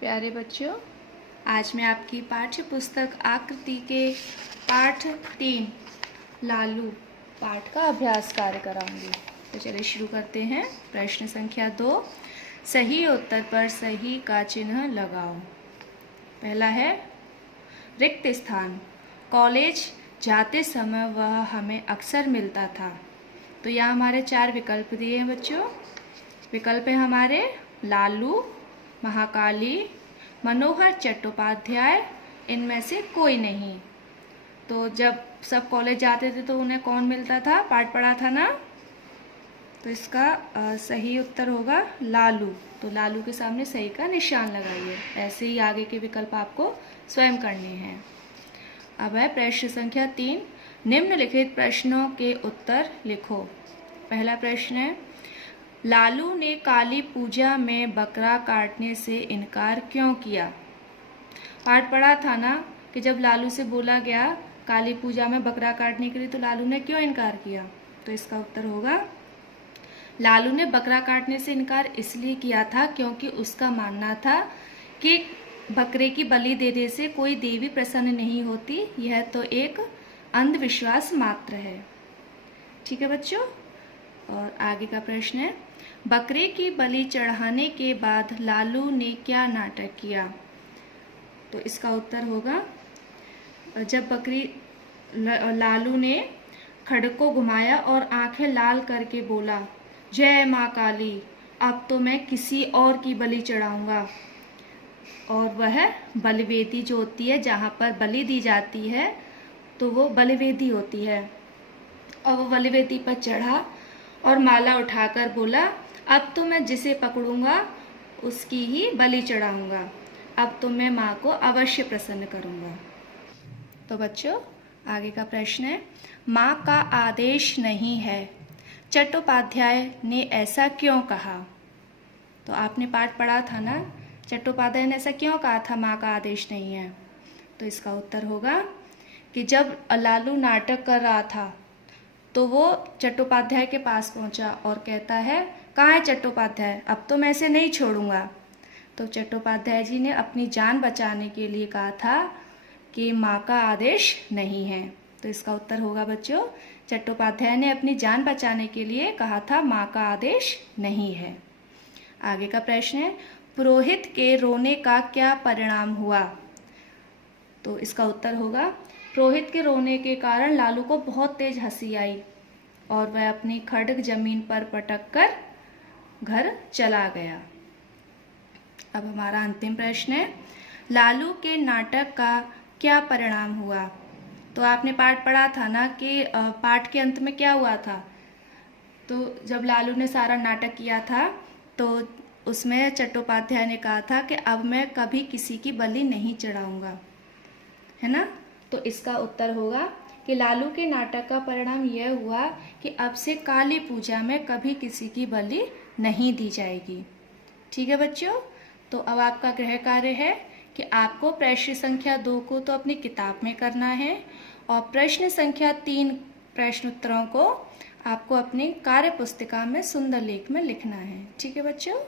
प्यारे बच्चों, आज मैं आपकी पाठ्य पुस्तक आकृति के पाठ 3 लालू पाठ का अभ्यास कार्य कराऊंगी। तो चलिए शुरू करते हैं। प्रश्न संख्या 2, सही उत्तर पर सही का चिन्ह लगाओ। पहला है रिक्त स्थान। कॉलेज जाते समय वह हमें अक्सर मिलता था। तो यहाँ हमारे 4 विकल्प दिए हैं बच्चों। विकल्प है हमारे लालू, महाकाली, मनोहर चट्टोपाध्याय, इनमें से कोई नहीं। तो जब सब कॉलेज जाते थे तो उन्हें कौन मिलता था? पाठ पढ़ा था ना। तो इसका सही उत्तर होगा लालू। तो लालू के सामने सही का निशान लगाइए। ऐसे ही आगे के विकल्प आपको स्वयं करने हैं। अब है प्रश्न संख्या 3, निम्नलिखित प्रश्नों के उत्तर लिखो। पहला प्रश्न है, लालू ने काली पूजा में बकरा काटने से इनकार क्यों किया? पाठ पढ़ा था ना कि जब लालू से बोला गया काली पूजा में बकरा काटने के लिए तो लालू ने क्यों इनकार किया? तो इसका उत्तर होगा लालू ने बकरा काटने से इनकार इसलिए किया था क्योंकि उसका मानना था कि बकरे की बलि देने से कोई देवी प्रसन्न नहीं होती, यह तो एक अंधविश्वास मात्र है। ठीक है बच्चों। और आगे का प्रश्न है, बकरे की बलि चढ़ाने के बाद लालू ने क्या नाटक किया? तो इसका उत्तर होगा जब लालू ने खड्ग को घुमाया और आंखें लाल करके बोला, जय माँ काली, अब तो मैं किसी और की बलि चढ़ाऊंगा। और वह बलिवेदी जो होती है जहाँ पर बलि दी जाती है तो वो बलिवेदी होती है। और वो बलिवेदी पर चढ़ा और माला उठाकर बोला, अब तो मैं जिसे पकड़ूंगा उसकी ही बलि चढ़ाऊंगा। अब तो मैं माँ को अवश्य प्रसन्न करूंगा। तो बच्चों आगे का प्रश्न है, माँ का आदेश नहीं है, चट्टोपाध्याय ने ऐसा क्यों कहा? तो आपने पाठ पढ़ा था ना, चट्टोपाध्याय ने ऐसा क्यों कहा था माँ का आदेश नहीं है? तो इसका उत्तर होगा कि जब लालू नाटक कर रहा था तो वो चट्टोपाध्याय के पास पहुंचा और कहता है, कहाँ है चट्टोपाध्याय, अब तो मैं इसे नहीं छोड़ूंगा। तो चट्टोपाध्याय जी ने अपनी जान बचाने के लिए कहा था कि माँ का आदेश नहीं है। तो इसका उत्तर होगा बच्चों, चट्टोपाध्याय ने अपनी जान बचाने के लिए कहा था माँ का आदेश नहीं है। आगे का प्रश्न है, पुरोहित के रोने का क्या परिणाम हुआ? तो इसका उत्तर होगा, पुरोहित के रोने के कारण लालू को बहुत तेज हंसी आई और वह अपनी खड्ग जमीन पर पटक कर घर चला गया। अब हमारा अंतिम प्रश्न है, लालू के नाटक का क्या परिणाम हुआ? तो आपने पाठ पढ़ा था ना कि पाठ के अंत में क्या हुआ था? तो जब लालू ने सारा नाटक किया था तो उसमें चट्टोपाध्याय ने कहा था कि अब मैं कभी किसी की बलि नहीं चढ़ाऊंगा, है ना। तो इसका उत्तर होगा कि लालू के नाटक का परिणाम यह हुआ कि अब से काली पूजा में कभी किसी की बलि नहीं दी जाएगी। ठीक है बच्चों। तो अब आपका गृह कार्य है कि आपको प्रश्न संख्या 2 को तो अपनी किताब में करना है और प्रश्न संख्या 3 प्रश्न उत्तरों को आपको अपनी कार्य पुस्तिका में सुंदर लेख में लिखना है। ठीक है बच्चों।